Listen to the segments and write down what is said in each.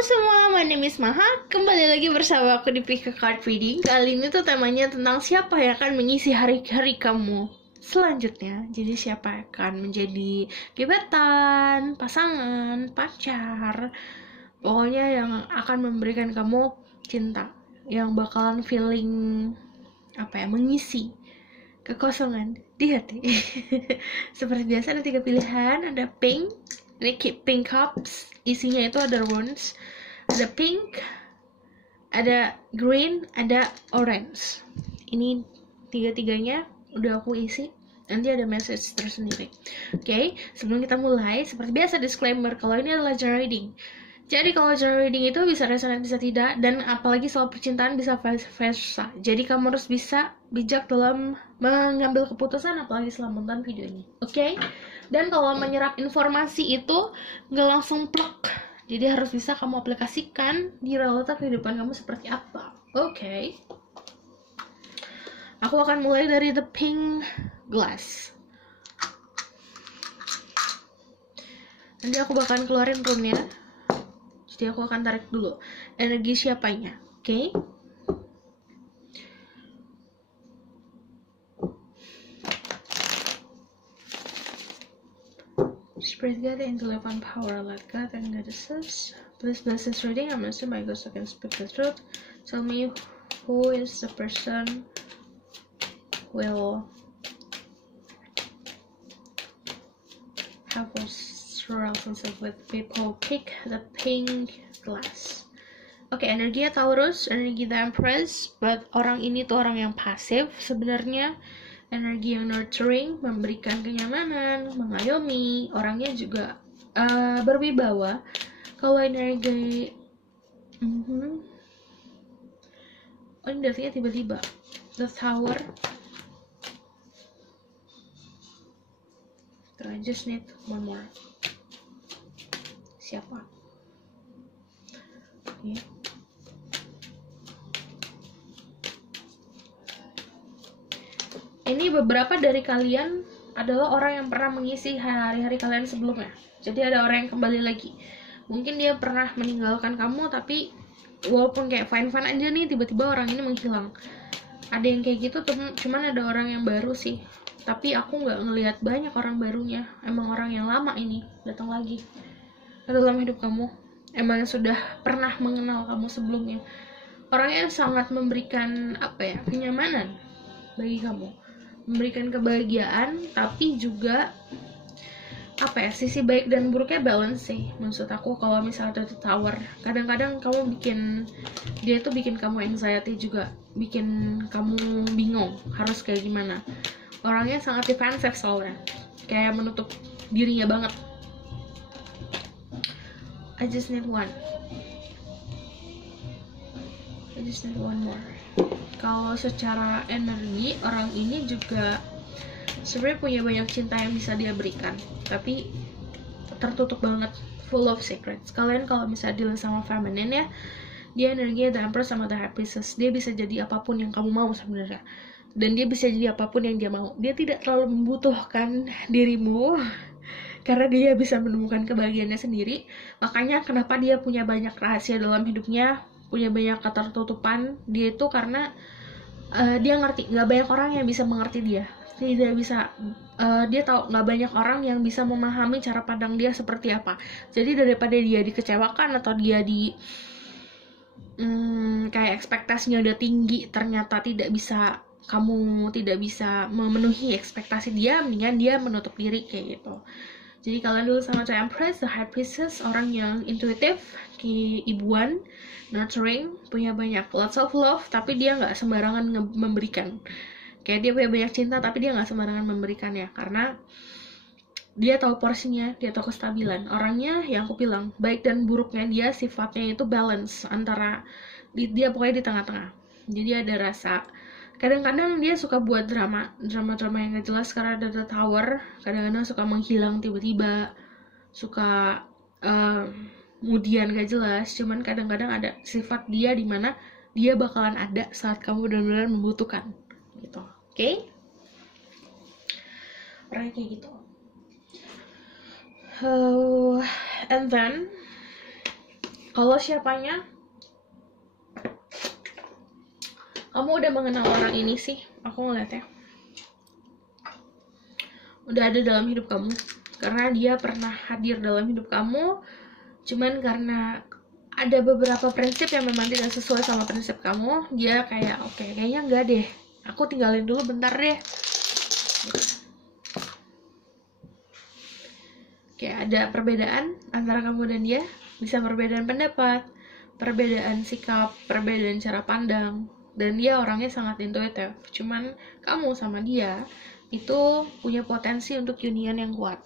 semua, my name is Maha. Kembali lagi bersama aku di Pick a Card Reading. Kali ini tuh temanya tentang siapa yang akan mengisi hari-hari kamu selanjutnya. Jadi siapa yang akan menjadi gebetan, pasangan, pacar, pokoknya yang akan memberikan kamu cinta, yang bakalan feeling mengisi kekosongan di hati. Seperti biasa ada 3 pilihan, ada pink. Ini pink cups, isinya itu ada runes, ada pink, ada green, ada orange. Ini tiga-tiganya udah aku isi. Nanti ada message tersendiri. Oke, sebelum kita mulai, seperti biasa disclaimer kalau ini adalah general reading. Jadi kalau general reading itu bisa resonate, bisa tidak, dan apalagi soal percintaan bisa vice versa. Jadi kamu harus bisa bijak dalam mengambil keputusan, apalagi setelah menonton video ini. Oke? Dan kalau menyerap informasi itu nggak langsung plek. Jadi harus bisa kamu aplikasikan di realita kehidupan kamu seperti apa. Oke? Aku akan mulai dari the pink glass. Nanti aku bakalan keluarin roomnya. Jadi aku akan tarik dulu energi siapanya. Oke? Spirit guide and angel upon power, let God and goddesses. Please bless this reading. I'm Mr. My ghost who can speak the truth. Tell me who is the person will have a relationship with people. Pick the pink glass. Oke, energinya Taurus, energi the Empress. But orang ini tuh orang yang pasif sebenarnya. Energi yang nurturing, memberikan kenyamanan, mengayomi, orangnya juga berwibawa. Kalau energi oh ini datanya tiba-tiba the Tower. I just need one more. Siapa? Okay. Ini beberapa dari kalian adalah orang yang pernah mengisi hari-hari kalian sebelumnya. Jadi ada orang yang kembali lagi. Mungkin dia pernah meninggalkan kamu, tapi walaupun kayak fine-fine aja nih, tiba-tiba orang ini menghilang. Ada yang kayak gitu, cuman ada orang yang baru sih. Tapi aku nggak ngelihat banyak orang barunya. Emang orang yang lama ini datang lagi ke dalam hidup kamu. Emang sudah pernah mengenal kamu sebelumnya. Orangnya sangat memberikan kenyamanan bagi kamu. Memberikan kebahagiaan, tapi juga sisi baik dan buruknya balance sih. Maksud aku kalau misalnya ada Tower, kadang-kadang kamu dia itu bikin kamu anxiety juga, bikin kamu bingung harus kayak gimana. Orangnya sangat defensive soalnya, kayak menutup dirinya banget. I just need one more. Kalau secara energi, orang ini juga sebenarnya punya banyak cinta yang bisa dia berikan, tapi tertutup banget, full of secrets. Kalian kalau misalnya deal sama feminine ya, dia energinya the Empress sama the High Priestess. Dia bisa jadi apapun yang kamu mau sebenarnya, dan dia bisa jadi apapun yang dia mau. Dia tidak terlalu membutuhkan dirimu karena dia bisa menemukan kebahagiaannya sendiri. Makanya kenapa dia punya banyak rahasia dalam hidupnya, punya banyak ketertutupan. Dia itu karena dia ngerti nggak banyak orang yang bisa mengerti dia. Dia tahu nggak banyak orang yang bisa memahami cara pandang dia seperti apa. Jadi daripada dia dikecewakan atau dia kayak ekspektasinya udah tinggi, ternyata kamu tidak bisa memenuhi ekspektasi dia, mendingan dia menutup diri kayak gitu. Jadi kalian dulu sama The Empress, the High Priestess, orang yang intuitif, ibuan, nurturing, punya banyak lots of love, tapi dia nggak sembarangan memberikan. Kayak dia punya banyak cinta, tapi dia nggak sembarangan memberikannya, karena dia tahu porsinya, dia tahu kestabilan. Orangnya yang aku bilang, baik dan buruknya dia sifatnya itu balance antara dia pokoknya di tengah-tengah. Jadi ada rasa. Kadang-kadang dia suka buat drama yang gak jelas karena ada the Tower. Kadang-kadang suka menghilang tiba-tiba, suka kemudian gak jelas. Cuman kadang-kadang ada sifat dia di mana dia bakalan ada saat kamu benar-benar membutuhkan gitu. Oke? Orangnya kayak gitu. And then Kalau siapanya kamu udah mengenal orang ini sih, aku ngeliatnya udah ada dalam hidup kamu, karena dia pernah hadir dalam hidup kamu, cuman karena ada beberapa prinsip yang memang tidak sesuai sama prinsip kamu, dia kayak oke, kayaknya enggak deh, aku tinggalin dulu bentar deh. Kayak ada perbedaan antara kamu dan dia, bisa perbedaan pendapat, perbedaan sikap, perbedaan cara pandang, dan dia orangnya sangat intuitif. Cuman kamu sama dia itu punya potensi untuk union yang kuat.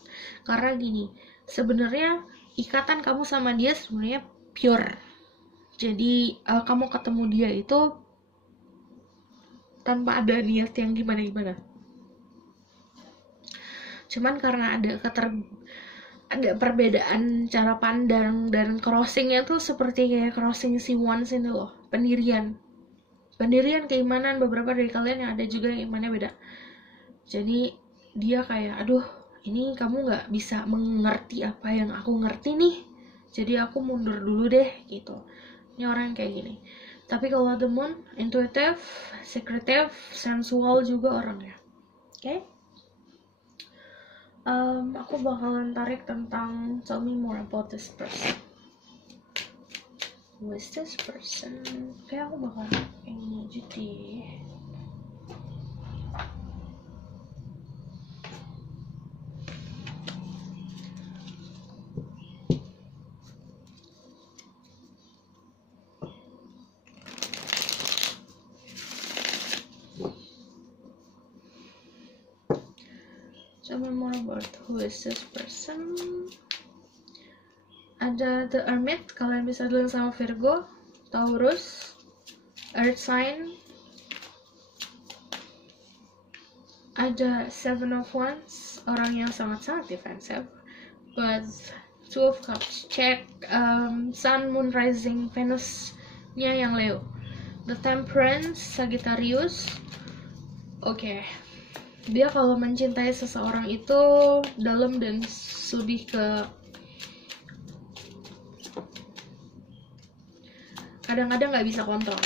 Karena gini, sebenarnya ikatan kamu sama dia sebenarnya pure. Jadi kamu ketemu dia itu tanpa ada niat yang gimana-gimana. Cuman karena ada perbedaan cara pandang dan crossingnya tuh seperti kayak crossing si once ini loh, pendirian keimanan beberapa dari kalian yang ada juga yang imannya beda. Jadi dia kayak aduh, ini kamu nggak bisa mengerti apa yang aku ngerti nih, jadi aku mundur dulu deh gitu. Ini orang yang kayak gini. Tapi kalau the moon, intuitive, secretive, sensual juga orangnya. Oke? Aku bakalan tarik tentang tell me more about this person. Who is this person? Kayak aku bakal ini aja deh. Tell me more about who is this person. Ada The Hermit, kalian bisa dulu sama Virgo, Taurus, Earth sign. Ada Seven of Wands, orang yang sangat-sangat defensive. But Two of Cups, check Sun, Moon, Rising, Venus-nya yang Leo. The Temperance, Sagittarius. Oke. Dia kalau mencintai seseorang itu dalam dan lebih ke kadang-kadang nggak bisa kontrol.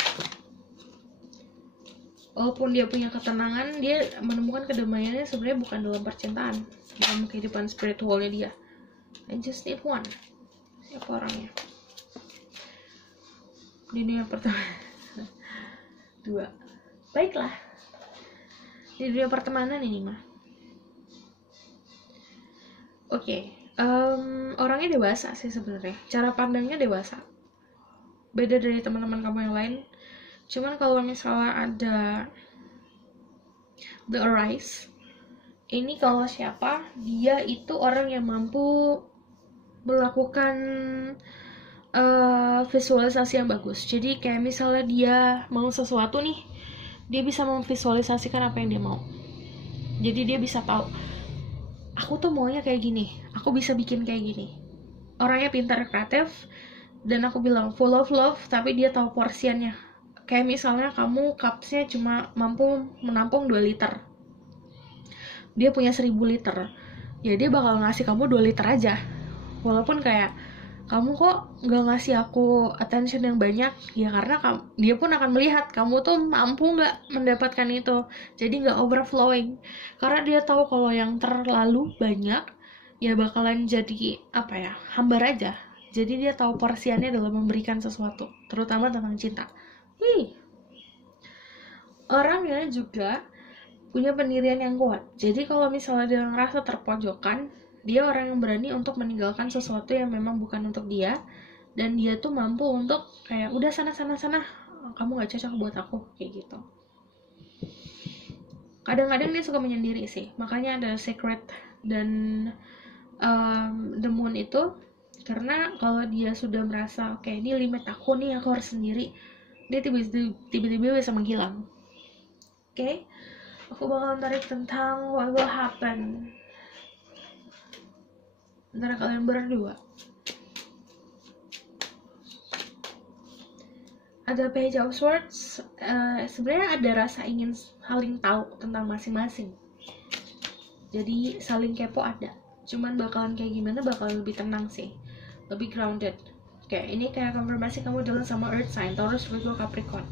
Walaupun dia punya ketenangan, dia menemukan kedamaiannya sebenarnya bukan dalam percintaan, dalam kehidupan spiritualnya dia. I just need one. Siapa orangnya? Di dunia pertama. 2. Baiklah. Di dunia pertemanan ini mah. Oke. Orangnya dewasa sih sebenarnya. Cara pandangnya dewasa. Beda dari teman-teman kamu yang lain. Cuman kalau misalnya ada The Arise, ini kalau siapa, dia itu orang yang mampu melakukan visualisasi yang bagus. Jadi kayak misalnya dia mau sesuatu nih, dia bisa memvisualisasikan apa yang dia mau. Jadi dia bisa tahu, aku tuh maunya kayak gini, aku bisa bikin kayak gini. Orangnya pintar, kreatif, dan aku bilang full of love, tapi dia tahu porsiannya. Kayak misalnya kamu cupsnya cuma mampu menampung 2 liter, dia punya 1000 liter, ya dia bakal ngasih kamu 2 liter aja. Walaupun kayak kamu kok gak ngasih aku attention yang banyak, ya karena dia pun akan melihat kamu tuh mampu gak mendapatkan itu, jadi gak overflowing. Karena dia tahu kalau yang terlalu banyak ya bakalan jadi apa ya, hambar aja. Jadi dia tahu porsiannya dalam memberikan sesuatu, terutama tentang cinta. Orangnya juga punya pendirian yang kuat. Jadi kalau misalnya dia ngerasa terpojokan, dia orang yang berani untuk meninggalkan sesuatu yang memang bukan untuk dia, dan dia tuh mampu untuk kayak udah sana, kamu gak cocok buat aku, kayak gitu. Kadang-kadang dia suka menyendiri sih, makanya ada Secret dan The Moon itu, karena kalau dia sudah merasa oke, ini limit aku nih, aku harus sendiri, dia tiba-tiba bisa menghilang. Oke? Aku bakal tarik tentang what will happen antara kalian berdua. Ada Page of Swords. Sebenarnya ada rasa ingin saling tahu tentang masing-masing. Jadi saling kepo ada. Cuman bakalan kayak gimana, bakalan lebih tenang sih, lebih grounded. Oke, ini kayak konfirmasi kamu dealing sama Earth sign, Taurus, Virgo, Capricorn.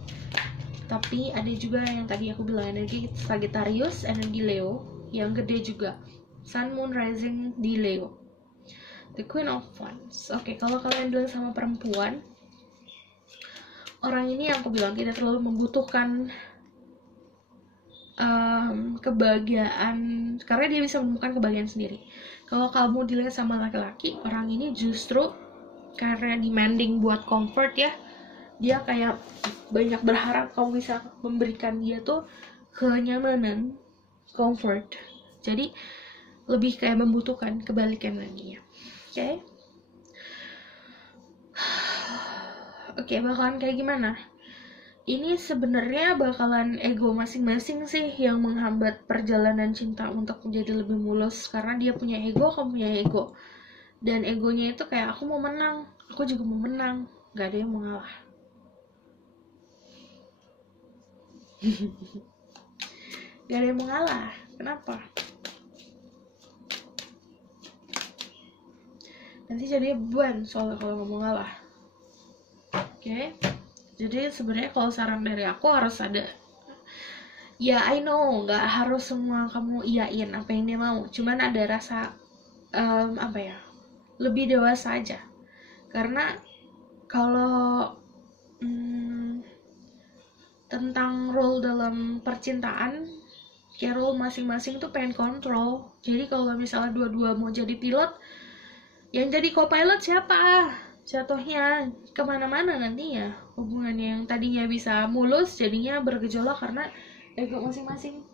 Tapi ada juga yang tadi aku bilang, energi Sagittarius, energi Leo, yang gede juga. Sun, Moon, Rising di Leo. The Queen of Wands. Oke, kalau kalian dealing sama perempuan, orang ini yang aku bilang tidak terlalu membutuhkan kebahagiaan, karena dia bisa menemukan kebahagiaan sendiri. Kalau kamu dilihat sama laki-laki, orang ini justru karena demanding buat comfort ya, dia kayak banyak berharap kamu bisa memberikan dia tuh kenyamanan, comfort. Jadi lebih kayak membutuhkan kebalikan lagi ya. Oke, bakalan kayak gimana? Ini sebenarnya bakalan ego masing-masing sih yang menghambat perjalanan cinta untuk menjadi lebih mulus, karena dia punya ego, kamu punya ego. Dan egonya itu kayak aku mau menang, aku juga mau menang, gak ada yang mau ngalah. Gak ada yang mau ngalah. Kenapa? Nanti jadi beban soalnya kalau ngomong ngalah. Oke. Jadi sebenarnya kalau saran dari aku harus ada, ya I know nggak harus semua kamu iyain apa yang dia mau, cuman ada rasa lebih dewasa aja. Karena kalau tentang role dalam percintaan, kayak role masing-masing tuh pengen kontrol. Jadi kalau misalnya dua-dua mau jadi pilot, yang jadi co-pilot siapa? Jatuhnya kemana-mana nantinya. Hubungannya yang tadinya bisa mulus jadinya bergejolak karena ego masing-masing.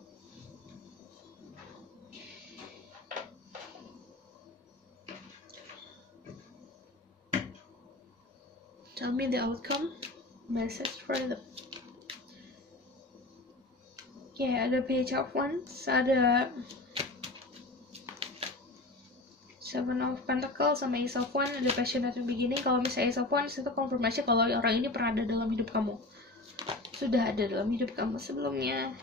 Tell me the message for them. Oke, ada Page of Wands, ada Seven of Pentacles sama Ace of Wands, ada Passionate Beginning. Kalau misalnya Ace of Wands itu konfirmasi kalau orang ini pernah ada dalam hidup kamu, sudah ada dalam hidup kamu sebelumnya.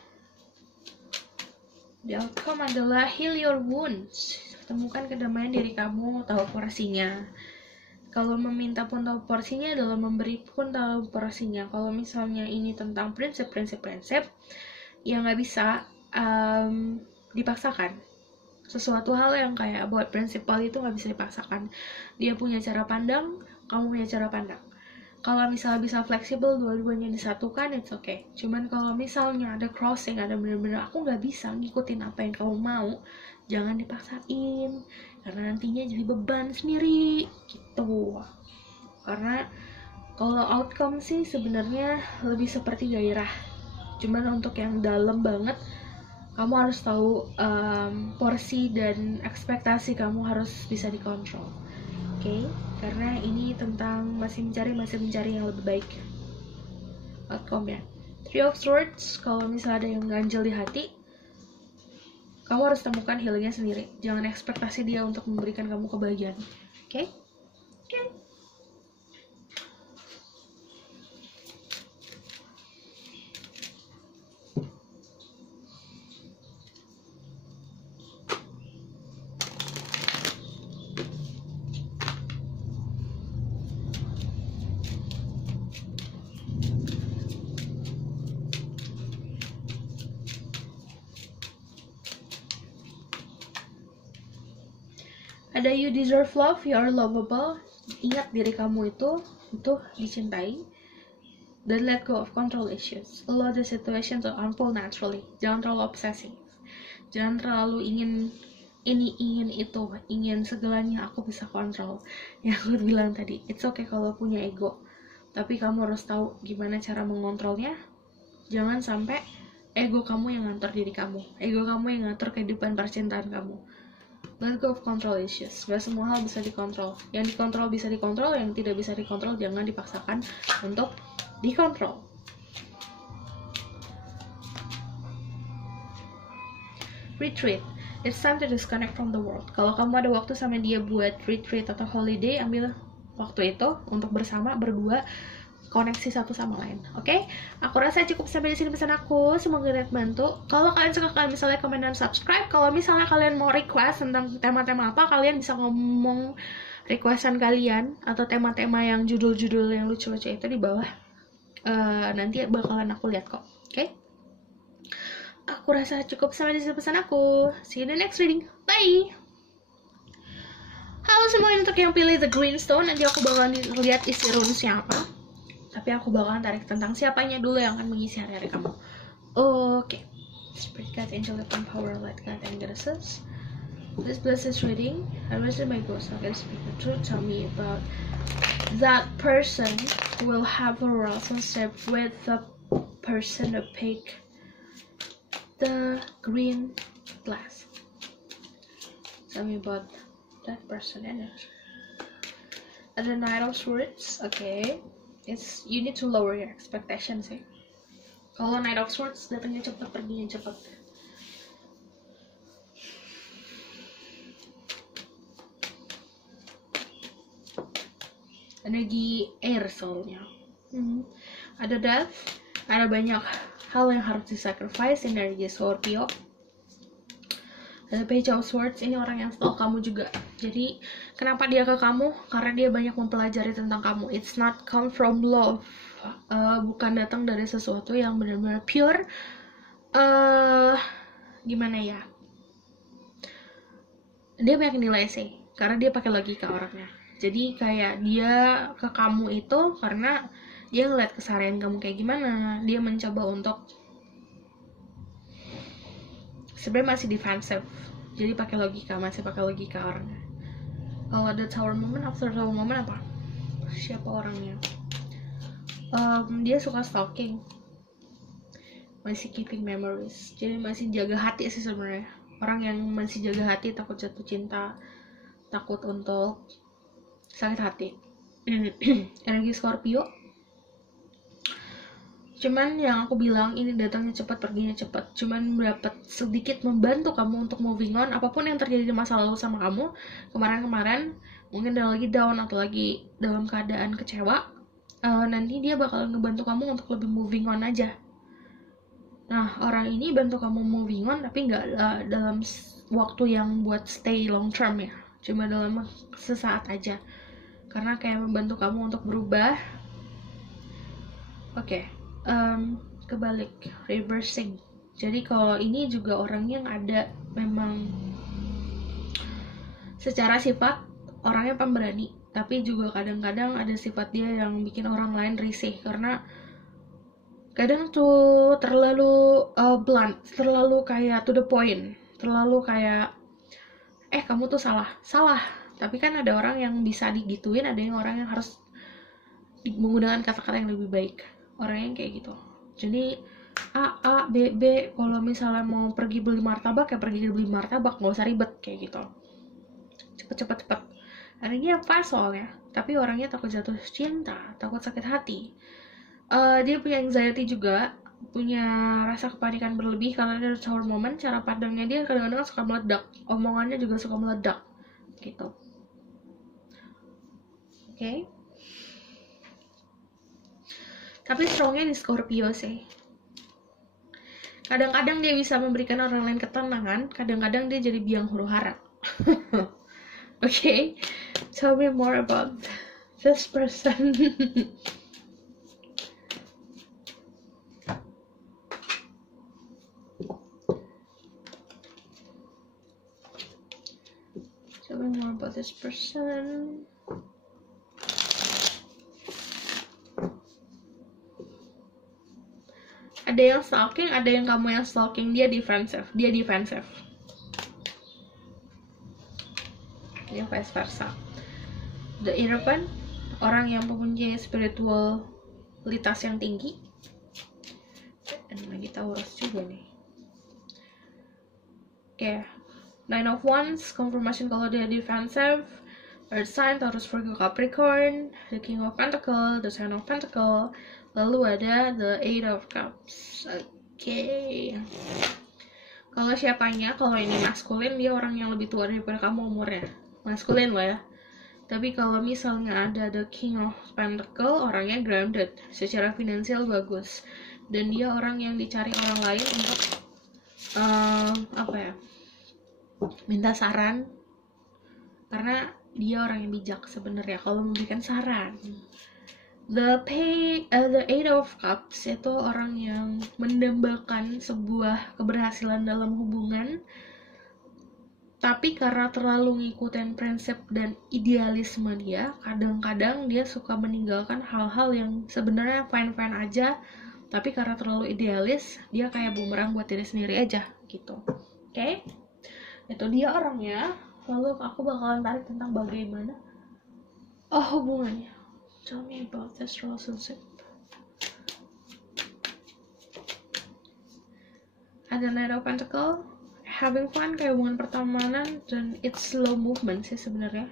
The outcome adalah heal your wounds, temukan kedamaian diri kamu, tahu porsinya. Kalau meminta pun tahu porsinya, dalam memberi pun tahu porsinya. Kalau misalnya ini tentang prinsip yang nggak bisa dipaksakan. Sesuatu hal yang kayak buat prinsipal itu nggak bisa dipaksakan. Dia punya cara pandang, kamu punya cara pandang. Kalau misalnya bisa fleksibel, dua-duanya disatukan, it's okay. Cuman kalau misalnya ada crossing, ada bener-bener aku nggak bisa ngikutin apa yang kamu mau, jangan dipaksain, karena nantinya jadi beban sendiri gitu. Karena kalau outcome sih sebenarnya lebih seperti gairah, cuman untuk yang dalam banget kamu harus tahu porsi dan ekspektasi kamu harus bisa dikontrol. Oke? Karena ini tentang masih mencari yang lebih baik outcome-nya. Three of Swords, kalau misalnya ada yang ganjel di hati, kamu harus temukan healingnya sendiri. Jangan ekspektasi dia untuk memberikan kamu kebahagiaan. Oke? Ada you deserve love, you are lovable. Ingat diri kamu itu dicintai. Dan let go of control issues. Allow the situation to unfold naturally. Jangan terlalu obsesif. Jangan terlalu ingin itu, ingin segalanya aku bisa kontrol. Yang aku bilang tadi, it's okay kalau punya ego, tapi kamu harus tahu gimana cara mengontrolnya. Jangan sampai ego kamu yang ngatur diri kamu, ego kamu yang ngatur kehidupan percintaan kamu. Let go of control issues. Gak semua hal bisa dikontrol. Yang dikontrol bisa dikontrol, yang tidak bisa dikontrol jangan dipaksakan untuk dikontrol. Retreat. It's time to disconnect from the world. Kalau kamu ada waktu sama dia buat retreat atau holiday, ambil waktu itu untuk bersama, berdua, koneksi satu sama lain. Oke? Aku rasa cukup sampai di sini pesan aku. Semoga kalian bantu. Kalau kalian suka, kalian misalnya komen dan subscribe. Kalau misalnya kalian mau request tentang tema-tema apa, kalian bisa ngomong requestan kalian atau tema-tema yang judul-judul yang lucu-lucu itu di bawah. Nanti bakalan aku lihat kok. Oke? Aku rasa cukup sampai di sini pesan aku. See you in the next reading. Bye! Halo semuanya, untuk yang pilih The Green Stone, nanti aku bakalan lihat isi runesnya apa. Tapi aku bakalan tarik tentang siapanya dulu yang akan mengisi hari-hari kamu. Oke. Spirit Guide, Angel, Divine Power, Light Guide, and Goddesses. This blessed reading, I wish that my ghost can speak the truth. Tell me about that person who will have a relationship with the person to pick the green glass. Tell me about that person energy. And the Knight of Swords, okay. It's you need to lower your expectations sih. Kalau Knight of Swords datangnya cepat, perginya cepat. Energi air soalnya. Ada death, ada banyak hal yang harus disacrifice. Energi Scorpio. Ada Page of Swords, ini orang yang stalk kamu juga. Jadi kenapa dia ke kamu? Karena dia banyak mempelajari tentang kamu. It's not come from love, bukan datang dari sesuatu yang benar-benar pure. Gimana ya? Dia banyak nilai sih, karena dia pakai logika orangnya. Jadi kayak dia ke kamu itu karena dia ngeliat keseharian kamu kayak gimana. Dia mencoba untuk sebenarnya masih defensive, jadi masih pakai logika orangnya. Kalau ada Tower Moment, after Tower Moment apa? Siapa orangnya? Dia suka stalking, masih keeping memories, jadi masih jaga hati sih sebenarnya. Orang yang masih jaga hati, takut jatuh cinta, takut untuk sakit hati. Energi Scorpio. Cuman yang aku bilang, ini datangnya cepat, perginya cepat. Cuman dapat sedikit membantu kamu untuk moving on. Apapun yang terjadi di masa lalu sama kamu kemarin-kemarin, mungkin udah lagi down atau lagi dalam keadaan kecewa, nanti dia bakal ngebantu kamu untuk lebih moving on aja. Nah, orang ini bantu kamu moving on, tapi nggak dalam waktu yang buat stay long term ya. Cuma dalam sesaat aja. Karena kayak membantu kamu untuk berubah. Oke. Kebalik, reversing. Jadi kalau ini juga orang yang ada memang secara sifat orangnya pemberani, tapi juga kadang-kadang ada sifat dia yang bikin orang lain risih karena kadang tuh terlalu blunt, terlalu kayak to the point, terlalu kayak kamu tuh salah. Tapi kan ada orang yang bisa digituin, ada yang orang yang harus menggunakan kata-kata yang lebih baik. Orang yang kayak gitu. Jadi A, B, kalau misalnya mau pergi beli martabak, ya pergi beli martabak, nggak usah ribet kayak gitu. Cepet. Hari ini apa soalnya? Tapi orangnya takut jatuh cinta, takut sakit hati. Dia punya anxiety juga, punya rasa kepanikan berlebih karena ada Tower Moment. Cara pandangnya dia kadang-kadang suka meledak, omongannya juga suka meledak gitu. Oke. Tapi strongnya di Scorpio sih. Kadang-kadang dia bisa memberikan orang lain ketenangan, kadang-kadang dia jadi biang huru hara. Okay, tell me more about this person. Tell me more about this person. Ada yang stalking, ada yang kamu yang stalking. Dia defensive. Yang vice versa. The Hierophant, orang yang mempunyai spiritualitas yang tinggi. Dan lagi Taurus juga nih. Oke. Nine of Wands, confirmation kalau dia defensive. Earth sign, Taurus, Virgo, Capricorn. The King of Pentacle, the Sign of Pentacle. Lalu ada the Eight of Cups. Oke. Kalau siapanya, kalau ini maskulin, dia orang yang lebih tua daripada kamu umurnya. Maskulin loh ya. Tapi kalau misalnya ada the King of Pentacle, orangnya grounded. Secara finansial bagus. Dan dia orang yang dicari orang lain untuk minta saran. Karena dia orang yang bijak sebenarnya kalau memberikan saran. The Eight of Cups itu orang yang mendambakan sebuah keberhasilan dalam hubungan, tapi karena terlalu ngikutin prinsip dan idealisme dia, kadang-kadang dia suka meninggalkan hal-hal yang sebenarnya fine-fine aja, tapi karena terlalu idealis, dia kayak bumerang buat diri sendiri aja gitu. Oke? Itu dia orangnya. Lalu aku bakalan tarik tentang bagaimana hubungannya. Tell me about this relationship. Ada Knight of Pentacles, having fun, kayak hubungan pertemanan, dan it's slow movement sih sebenarnya.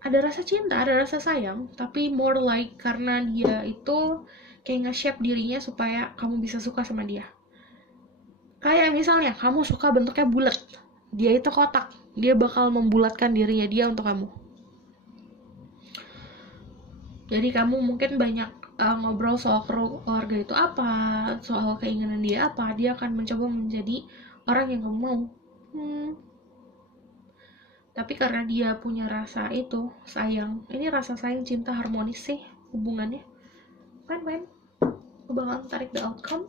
Ada rasa cinta, ada rasa sayang, tapi more like karena dia itu kayak nge-shape dirinya supaya kamu bisa suka sama dia. Kayak misalnya kamu suka bentuknya bulat, dia itu kotak, dia bakal membulatkan dirinya dia untuk kamu. Jadi kamu mungkin banyak ngobrol soal keluarga itu apa, soal keinginan dia apa, dia akan mencoba menjadi orang yang kamu mau. Tapi karena dia punya rasa itu, sayang, ini rasa sayang cinta harmonis sih hubungannya. Fine. Aku bakal tarik the outcome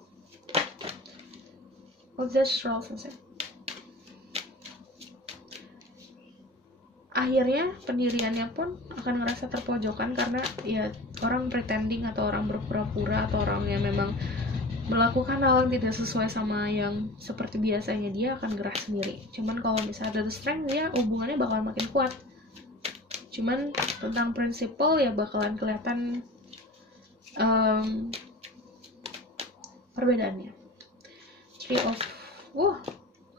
of this relationship. Akhirnya pendiriannya pun akan ngerasa terpojokan karena ya orang pretending atau orang berpura-pura atau orang yang memang melakukan hal yang tidak sesuai sama yang seperti biasanya, dia akan gerah sendiri. Cuman kalau misalnya ada the strength, ya hubungannya bakalan makin kuat. Cuman tentang prinsipal ya bakalan kelihatan perbedaannya. Three of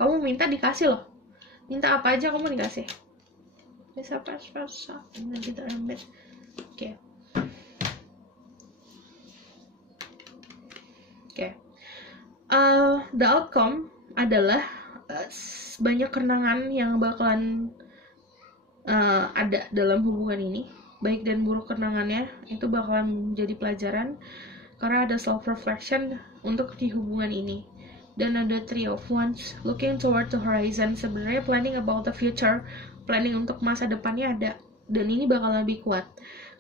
kamu minta dikasih loh. Minta apa aja kamu dikasih. Bisa pas dan kita ambil. Oke. The outcome adalah banyak kenangan yang bakalan ada dalam hubungan ini. Baik dan buruk kenangannya itu bakalan menjadi pelajaran karena ada self reflection untuk di hubungan ini. Dan ada Three of Wands, looking toward the horizon, sebenarnya planning about the future, planning untuk masa depannya ada, dan ini bakal lebih kuat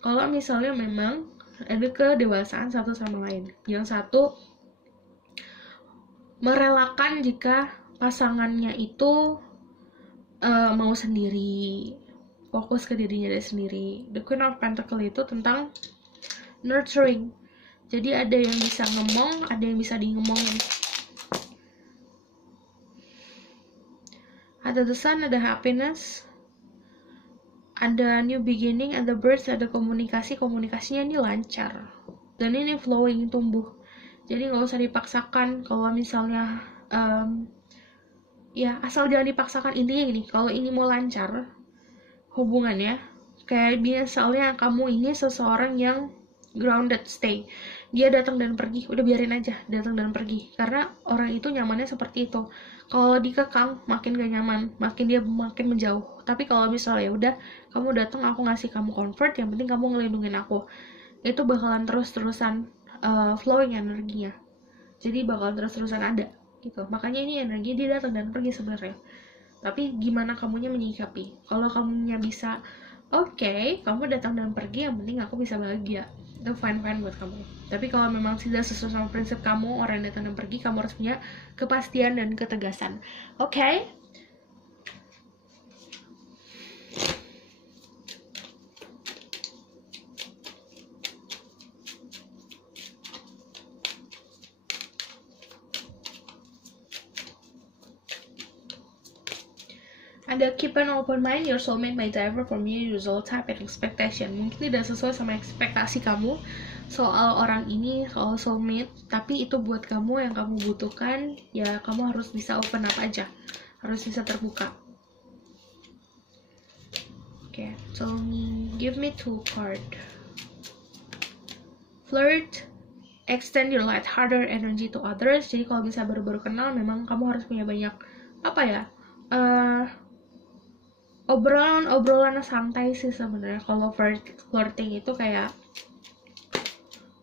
kalau misalnya memang ada kedewasaan satu sama lain. Yang satu merelakan jika pasangannya itu mau sendiri, fokus ke dirinya dia sendiri. The Queen of Pentacles itu tentang nurturing, jadi ada yang bisa ngemong, ada yang bisa dingemongin. Ada the Sun, ada happiness, ada new beginning, ada birds, ada komunikasinya ini lancar dan ini flowing, tumbuh. Jadi nggak usah dipaksakan. Kalau misalnya ya asal jangan dipaksakan. Intinya gini, kalau ini mau lancar hubungannya, kayak misalnya kamu ini seseorang yang grounded, stay, dia datang dan pergi, udah biarin aja datang dan pergi, karena orang itu nyamannya seperti itu. Kalau dikekang makin gak nyaman, dia makin menjauh. Tapi kalau misalnya ya udah kamu datang, aku ngasih kamu comfort, yang penting kamu ngelindungin aku, itu bakalan terus-terusan flowing energinya. Jadi bakalan terus-terusan ada gitu. Makanya ini energi dia datang dan pergi sebenarnya. Tapi gimana kamunya menyikapi? Kalau kamunya bisa oke, kamu datang dan pergi, yang penting aku bisa bahagia, itu fine buat kamu. Tapi kalau memang tidak sesuai sama prinsip kamu, orang yang datang dan pergi, kamu harus punya kepastian dan ketegasan. Oke? Ada keep an open mind, your soulmate may differ from your usual type and expectation. Mungkin tidak sesuai sama ekspektasi kamu soal orang ini, soal soulmate, tapi itu buat kamu yang kamu butuhkan, ya kamu harus bisa open up aja, harus bisa terbuka. Oke, so give me 2 card. Flirt, extend your light-hearted energy to others. Jadi kalau misalnya baru-baru kenal, memang kamu harus punya banyak obrolan santai sih sebenarnya. Kalau flirting itu kayak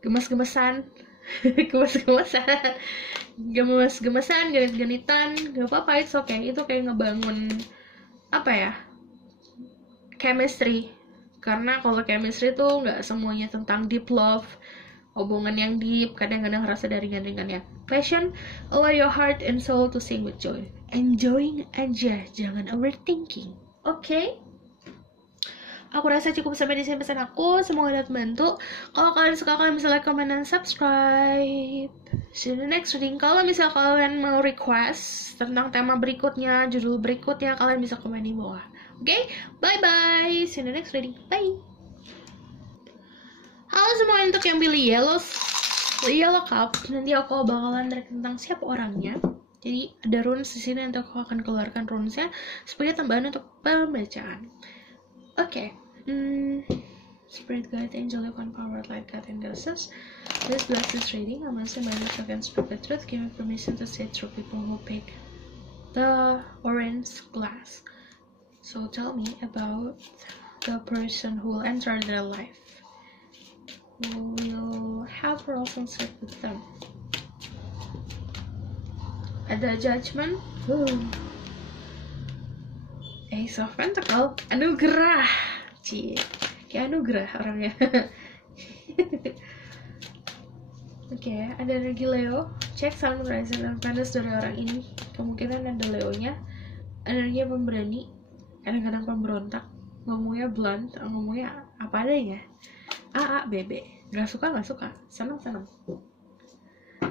gemes-gemesan genit-genitan, gak apa-apa, itu oke. Itu kayak ngebangun chemistry, karena kalau chemistry tuh nggak semuanya tentang deep love, hubungan yang deep, kadang-kadang rasa dari ringan-ringan ya. Passion, allow your heart and soul to sing with joy. Enjoying aja, jangan overthinking. Oke? Aku rasa cukup sampai di sini pesan aku. Semoga dapat membantu. Kalau kalian suka, kalian bisa like, comment, dan subscribe. See you in the next reading. Kalau misal kalian mau request tentang tema berikutnya, judul berikutnya, kalian bisa komen di bawah. Oke? Bye-bye. See you in the next reading. Bye. Halo semua, untuk yang pilih yellow cup, nanti aku bakalan tarik tentang siapa orangnya. Jadi ada runes di sini, nanti aku akan keluarkan runesnya sebagai tambahan untuk pembacaan. Oke. Spirit guide, angel, divine power, light guide, and goddesses. Please bless this reading. I'm asking my lips against speak the truth. Give me permission to say through people who pick the orange glass. So tell me about the person who will enter their life. Who will have relationship with them. Ada judgment. Ace of Pentacles, anugerah. Kayak anugerah orangnya. Oke, ada energi Leo. Cek Sun, Rising, dan Venus dari orang ini. Kemungkinan ada Leo-nya. Energinya pemberani, kadang-kadang pemberontak. Ngomongnya blunt, ngomongnya apa adanya. BB. Gak suka, senang.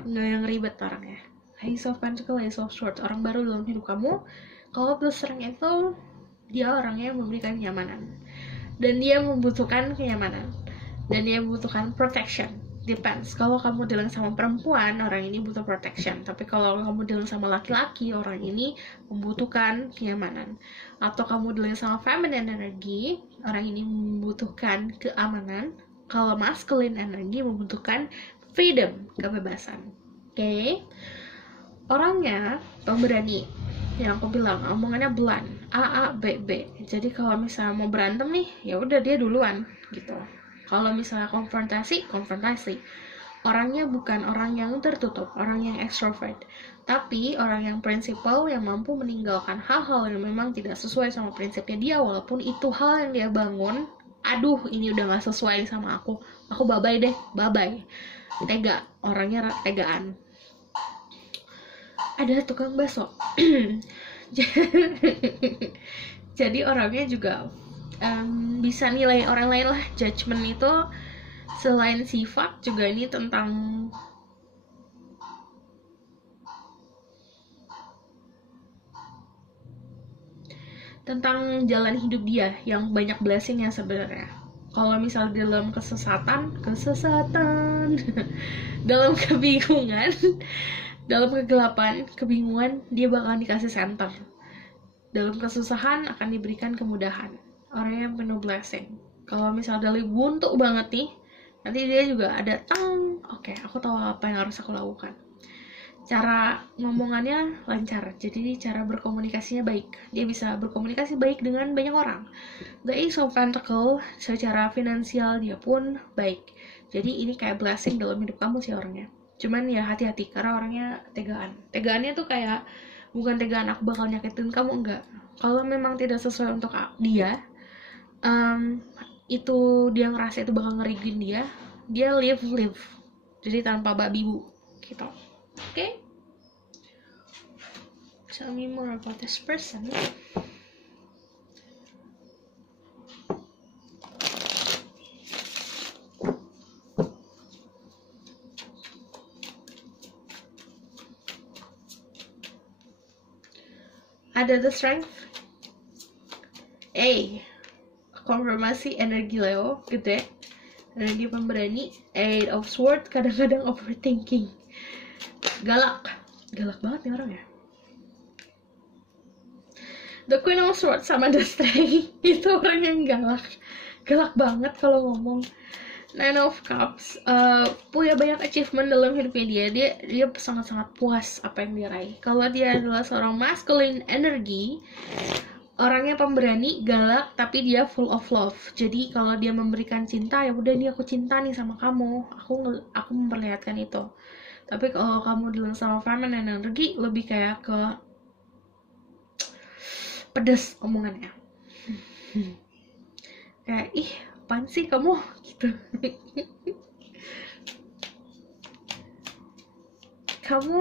Nggak yang ribet orangnya. Ace of Pentacles, Ace of Swords, orang baru dalam hidup kamu. Kalau plus rank itu, dia orangnya yang memberikan kenyamanan. Dan dia membutuhkan kenyamanan. Dan dia membutuhkan protection. Depends. Kalau kamu dealing sama perempuan, orang ini butuh protection. Tapi kalau kamu dealing sama laki-laki, orang ini membutuhkan kenyamanan. Atau kamu dealing sama feminine energy, orang ini membutuhkan keamanan. Kalau masculine energy membutuhkan freedom, kebebasan. Oke? Orangnya pemberani. Yang aku bilang, omongannya blunt, B. Jadi kalau misalnya mau berantem nih, ya udah dia duluan gitu. Kalau misalnya konfrontasi. Orangnya bukan orang yang tertutup, orang yang extrovert, tapi orang yang prinsipal, yang mampu meninggalkan hal-hal yang memang tidak sesuai sama prinsipnya dia, walaupun itu hal yang dia bangun. Aduh, ini udah gak sesuai sama aku bye-bye deh, tega, orangnya tegaan. Ada tukang bakso. Jadi orangnya juga bisa nilai orang lain lah. Judgment itu selain sifat juga ini tentang jalan hidup dia yang banyak blessingnya sebenarnya. Kalau misal dalam kesesatan dalam kebingungan, dalam kegelapan, kebingungan, dia bakal dikasih center. Dalam kesusahan akan diberikan kemudahan. Orang yang penuh blessing. Kalau misalnya dari buntu banget nih, nanti dia juga ada oke, aku tahu apa yang harus aku lakukan. Cara ngomongannya lancar, jadi cara berkomunikasinya baik. Dia bisa berkomunikasi baik dengan banyak orang. The Ace of Pentacles, secara finansial dia pun baik. Jadi ini kayak blessing dalam hidup kamu sih orangnya. Cuman ya hati-hati, karena orangnya tegaan. Tegaannya tuh kayak, bukan tegaan aku bakal nyakitin kamu, enggak. Kalau memang tidak sesuai untuk dia, itu dia ngerasa itu bakal ngerigin dia live. Jadi tanpa babi bu, gitu. Okay? Tell me more about this person. Ada the strength. Konfirmasi energi Leo, gede. Energi pemberani. Eight of Swords, kadang-kadang overthinking. Galak banget nih orang ya. The Queen of Swords sama The Strength itu orang yang galak banget kalau ngomong. Nine of Cups, punya banyak achievement dalam hidupnya dia sangat-sangat puas apa yang dia raih. Kalau dia adalah seorang masculine energy, orangnya pemberani, galak, tapi dia full of love. Jadi kalau dia memberikan cinta, ya udah nih aku cinta nih sama kamu, aku memperlihatkan itu. Tapi kalau kamu bilang sama feminine energy, lebih kayak ke pedas omongannya. kayak ih apaan sih kamu gitu. Kamu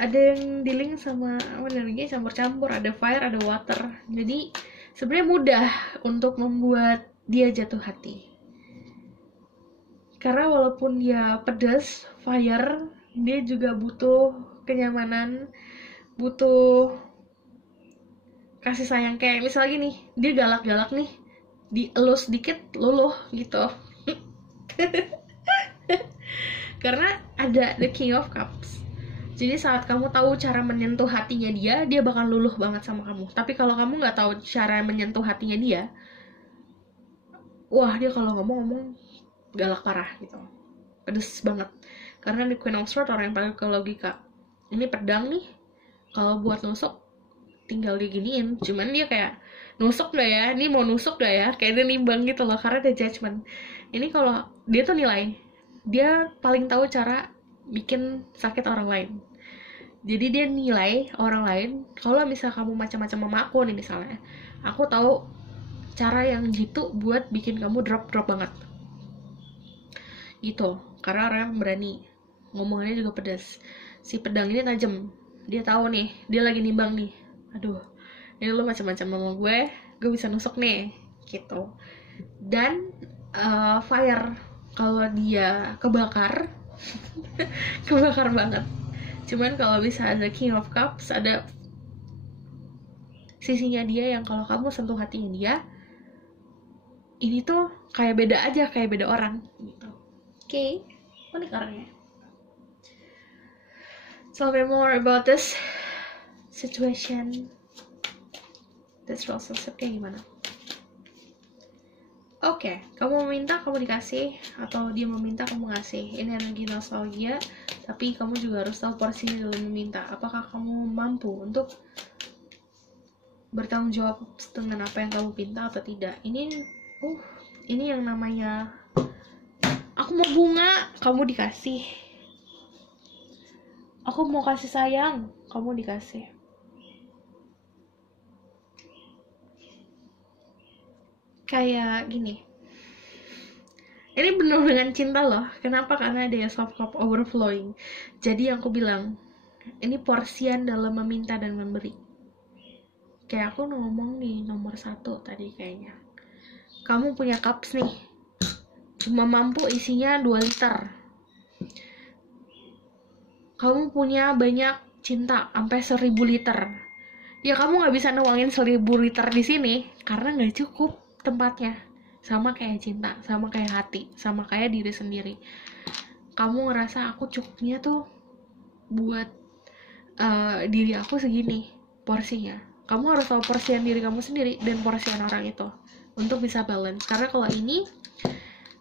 ada yang dealing sama energi campur-campur, ada fire, ada water. Jadi sebenarnya mudah untuk membuat dia jatuh hati. Karena walaupun dia pedas, fire, dia juga butuh kenyamanan, butuh kasih sayang. Kayak misalnya gini, dia galak-galak nih, dielus dikit luluh gitu. Karena ada the King of Cups. Jadi saat kamu tahu cara menyentuh hatinya dia, dia bakal luluh banget sama kamu. Tapi kalau kamu nggak tahu cara menyentuh hatinya dia, wah dia kalau ngomong galak parah gitu, pedes banget. Karena di Queen of Swords orang yang paling ke logika. Ini pedang nih, kalau buat nusuk tinggal diginiin. Cuman dia kayak nusuk gak ya? Ini mau nusuk gak ya? Kayak dia nimbang gitu loh, karena ada judgment. Ini kalau dia tuh nilai, dia paling tahu cara bikin sakit orang lain. Jadi dia nilai orang lain. Kalau misal kamu macam-macam sama aku nih misalnya, aku tahu cara yang gitu buat bikin kamu drop banget gitu. Karena orang berani, ngomongannya juga pedas. Si pedang ini tajam, dia tahu nih, dia lagi nimbang nih, aduh ini lo macam-macam sama gue bisa nusuk nih gitu. Dan fire, kalau dia kebakar kebakar banget. Cuman kalau bisa ada King of Cups, ada sisinya dia yang kalau kamu sentuh hatinya dia, ini tuh kayak beda aja, kayak beda orang gitu. Oke, unik orangnya. Tell me more about this situation. This relationship kayak gimana? Oke, kamu meminta, kamu dikasih, atau dia meminta, kamu ngasih. Ini energi nostalgia, tapi kamu juga harus tahu porsinya dalam meminta. Apakah kamu mampu untuk bertanggung jawab dengan apa yang kamu pinta atau tidak? Ini yang namanya aku mau bunga, kamu dikasih. Aku mau kasih sayang, kamu dikasih. Kayak gini, ini benar dengan cinta loh. Kenapa? Karena ada soft cup overflowing. Jadi yang aku bilang, ini porsian dalam meminta dan memberi. Kayak aku ngomong nih nomor 1 tadi kayaknya. Kamu punya cups nih, cuma mampu isinya 2 liter. Kamu punya banyak cinta, sampai 1000 liter. Ya kamu nggak bisa nuangin 1000 liter di sini, karena nggak cukup tempatnya. Sama kayak cinta, sama kayak hati, sama kayak diri sendiri. Kamu ngerasa aku cukupnya tuh buat diri aku segini porsinya. Kamu harus tahu porsian diri kamu sendiri dan porsian orang itu untuk bisa balance. Karena kalau ini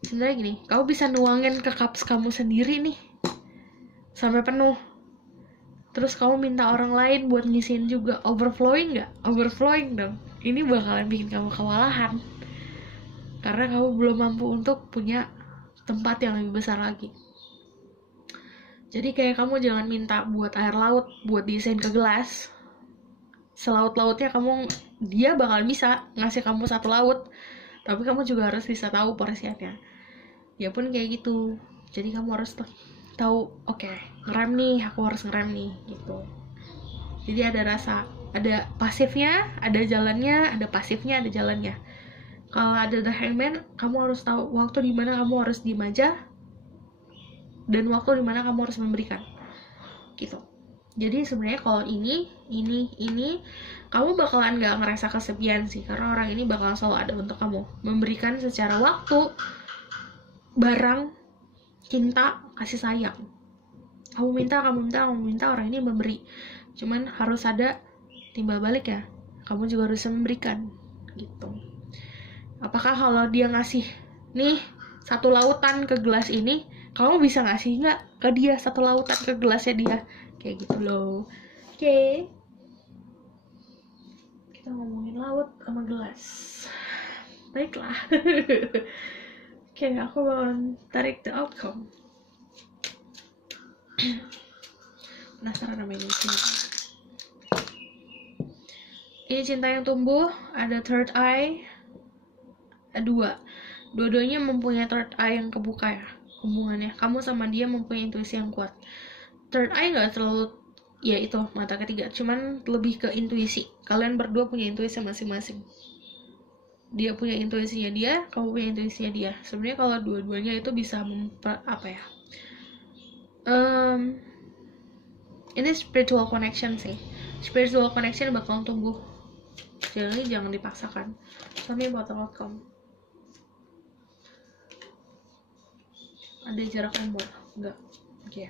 sebenarnya gini, kamu bisa nuangin ke cups kamu sendiri nih sampai penuh. Terus kamu minta orang lain buat ngisiin juga, overflowing nggak? Overflowing dong. Ini bakalan bikin kamu kewalahan. Karena kamu belum mampu untuk punya tempat yang lebih besar lagi. Jadi kayak kamu jangan minta buat air laut, buat desain ke gelas. Selaut-lautnya dia bakal bisa ngasih kamu 1 laut. Tapi kamu juga harus bisa tahu porsinya. Ya pun kayak gitu. Jadi kamu harus tahu, oke, ngerem nih, aku harus ngerem nih gitu. Jadi ada rasa, ada pasifnya, ada jalannya, ada pasifnya, ada jalannya. Kalau ada the hangman, kamu harus tahu waktu dimana kamu harus diem aja dan waktu dimana kamu harus memberikan gitu. Jadi sebenarnya kalau ini kamu bakalan nggak ngerasa kesepian sih, karena orang ini bakalan selalu ada untuk kamu, memberikan secara waktu, barang, cinta, kasih sayang. Kamu minta, orang ini memberi. Cuman harus ada timbal balik ya, kamu juga harus memberikan gitu. Apakah kalau dia ngasih nih 1 lautan ke gelas ini, kamu bisa ngasih nggak ke dia 1 lautan ke gelasnya dia? Kayak gitu loh. Oke. Kita ngomongin laut sama gelas. Baiklah. Oke, aku bakalan tarik the outcome. Penasaran sama ini cinta. Ini cinta yang tumbuh, ada third eye, Dua-duanya mempunyai third eye yang kebuka ya hubungannya. Kamu sama dia mempunyai intuisi yang kuat. Third eye nggak terlalu, ya itu mata ketiga, cuman lebih ke intuisi. Kalian berdua punya intuisi masing-masing. Dia punya intuisinya dia, kamu punya intuisinya dia. Sebenarnya kalau dua-duanya itu bisa ini spiritual connection sih. Spiritual connection bakal tumbuh. Jadi jangan dipaksakan. Tell me about the outcome. Ada jarak umur? Enggak. Oke.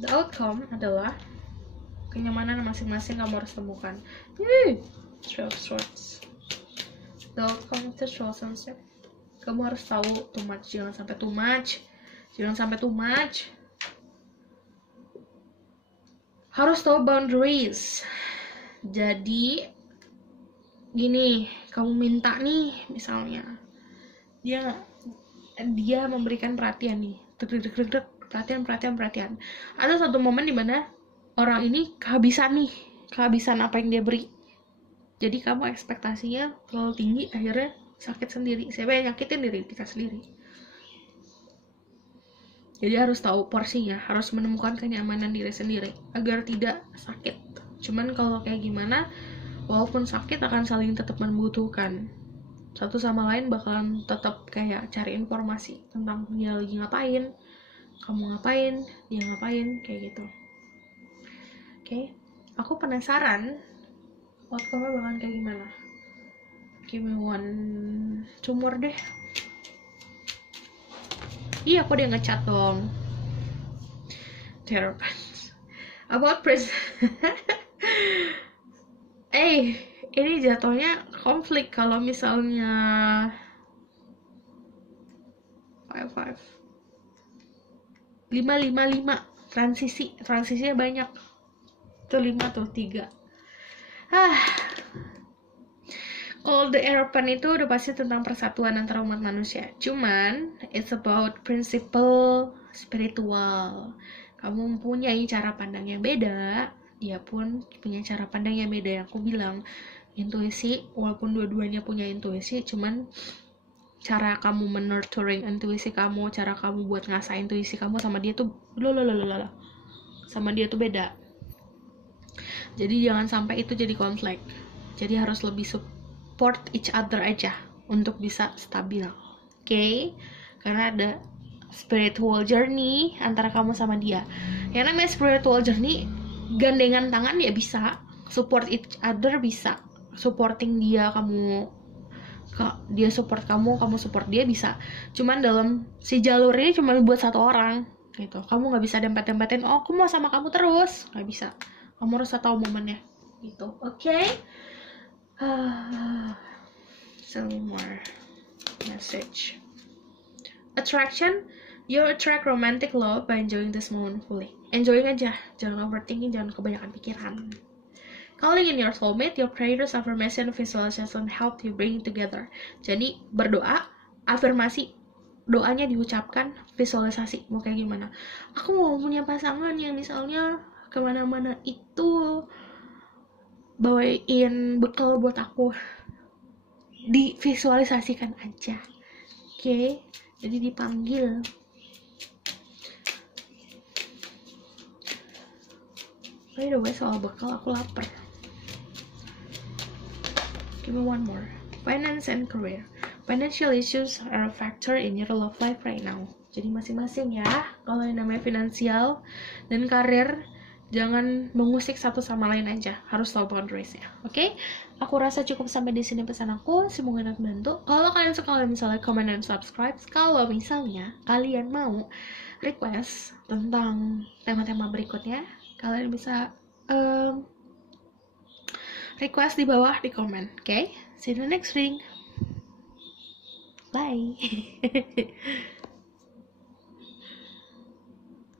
The outcome adalah kenyamanan masing-masing kamu harus temukan. Three of Swords. The outcome itu sunset. Kamu harus tahu too much, jangan sampai too much. Harus tahu boundaries. Jadi gini, kamu minta nih misalnya, dia memberikan perhatian nih, perhatian. Ada satu momen dimana orang ini kehabisan apa yang dia beri. Jadi kamu ekspektasinya terlalu tinggi, akhirnya sakit sendiri. Siapa yang nyakitin diri kita sendiri. Jadi harus tahu porsinya, harus menemukan kenyamanan diri sendiri agar tidak sakit. Cuman kalau kayak gimana, walaupun sakit akan saling tetap membutuhkan. Satu sama lain bakalan tetap kayak cari informasi tentang dia lagi ngapain, kamu ngapain, dia ngapain, kayak gitu. Oke. Aku penasaran outcome-nya bakalan kayak gimana. Give me two more deh. Iya, aku udah ngecat dong. Therapist. About ini jatuhnya konflik kalau misalnya 5 transisinya banyak. Itu 5 tuh 3. Kalau the Aeropan itu udah pasti tentang persatuan antara umat manusia. Cuman it's about principle spiritual. Kamu mempunyai cara pandang yang beda, dia pun punya cara pandang yang beda. Yang aku bilang, intuisi, walaupun dua-duanya punya intuisi, cuman cara kamu menurturing intuisi kamu, cara kamu buat ngasah intuisi kamu sama dia tuh sama dia tuh beda. Jadi jangan sampai itu jadi konflik. Jadi harus lebih support each other aja untuk bisa stabil. Oke? Karena ada spiritual journey antara kamu sama dia. Yang namanya spiritual journey, gandengan tangan ya bisa, support each other bisa, supporting dia, dia support kamu support dia bisa. Cuman dalam si jalur ini cuma buat satu orang gitu. Kamu nggak bisa dempet-dempetin, oh aku mau sama kamu terus, nggak bisa. Kamu harus tahu momennya gitu. Oke? So more message. Attraction, you attract romantic love by enjoying this moment fully. Enjoying aja, jangan overthinking, jangan kebanyakan pikiran. Calling in your soulmate, your prayers, affirmation, visualization help you bring together. Jadi berdoa, afirmasi, doanya diucapkan, visualisasi. Mau kayak gimana? Aku mau punya pasangan yang misalnya kemana-mana itu bawain bekal buat aku. Divisualisasikan aja. Oke? Jadi dipanggil. By the way, soal bekal aku lapar. Give me one more. Finance and career. Financial issues are a factor in your love life right now. Jadi masing-masing ya. Kalau yang namanya finansial dan karir, jangan mengusik satu sama lain aja. Harus tahu boundaries-nya. Oke? Aku rasa cukup sampai di sini pesan aku. Semoga membantu. Kalau kalian suka, misalnya comment dan subscribe. Kalau misalnya kalian mau request tentang tema-tema berikutnya, kalian bisa request di bawah di komen. Okay? See you in the next reading. Bye.